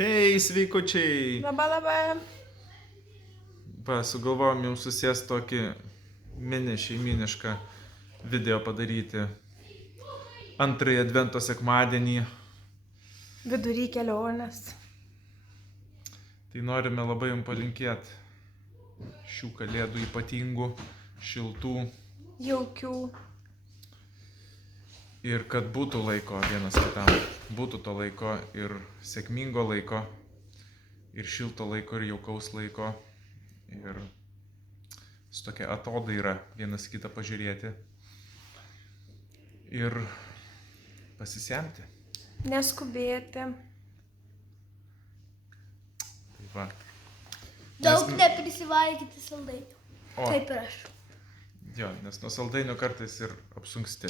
Hei, sveikučiai! Labą. Sugalvojom jums susės tokį mini šeiminišką video padaryti. Antrąjį advento sekmadienį. Vidury kelionės. Tai norime labai jums palinkėti šių kalėdų ypatingų, šiltų. Jaukių. Ir kad būtų laiko vienas kitam. Būtų to laiko ir sėkmingo laiko, ir šilto laiko, ir jaukaus laiko. Ir su tokia atodaira vienas kitą pažiūrėti. Ir pasisemti. Neskubėti. Tai va. Daug neprisivalgyti saldainių. Kaip ir aš. Jo, nes nuo saldainių kartais ir apsunksti.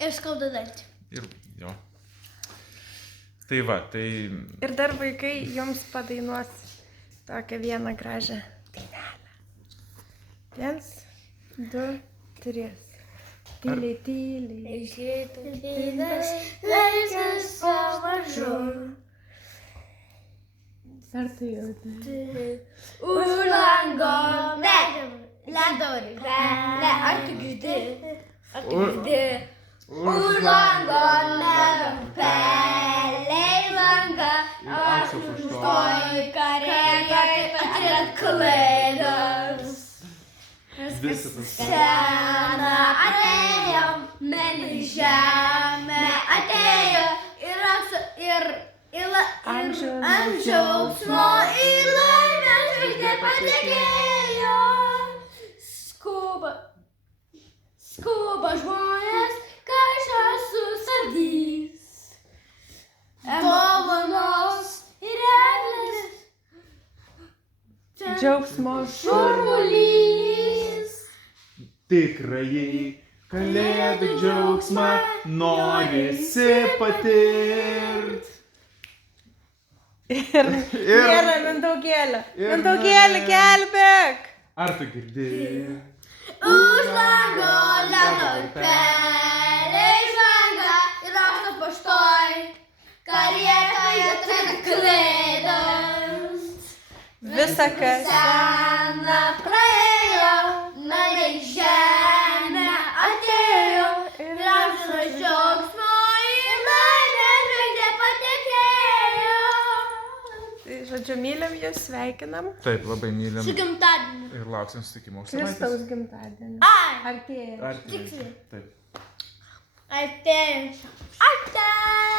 Ir skauda dantį. Ir jo. Tai va, tai... Ir dar vaikai jums padainuos tokią vieną gražią dainelę. 1, 2, 3. Tyliai, tyliai. Išėtas leisas savažu. Ar tu jauti? Už lango. Ne. Ledori. Ne, ar tu girdi? Ar tu girdi? Už lango nepelei langą. Aš užstoj karėje atriet klaidas. Sena atėjo, meni žemė atėjo ir ant džiaugsmo į laimę žvaigždė patekėjo. Skuba žmonės, kažką sustabdys. Dovanos ir eglės. Džiaugsmo Šurmulys. Tikrąjį kalėdų džiaugsmą norisi patirt. Ir nėra Mindaugėlė. Mindaugėlė, gelbėk! Ar tu girdi? Už lango ledo ir peliai žvanga ir rašto paštoj. Karietoje atranda klaidas. Visa kas. Sena praėjo, mane į žemę atėjo. Ir amžinas džiaugsmo į laimę žvaigždė patekėjo. Tai žodžiu, mylim jūs, sveikinam. Taip, labai mylim. Su gimtadieniu. Ir lauksim susitikimo. Kristaus gimtadienį. Ai, Artėja. Tiksliai. Taip. atėjo. Atėjo.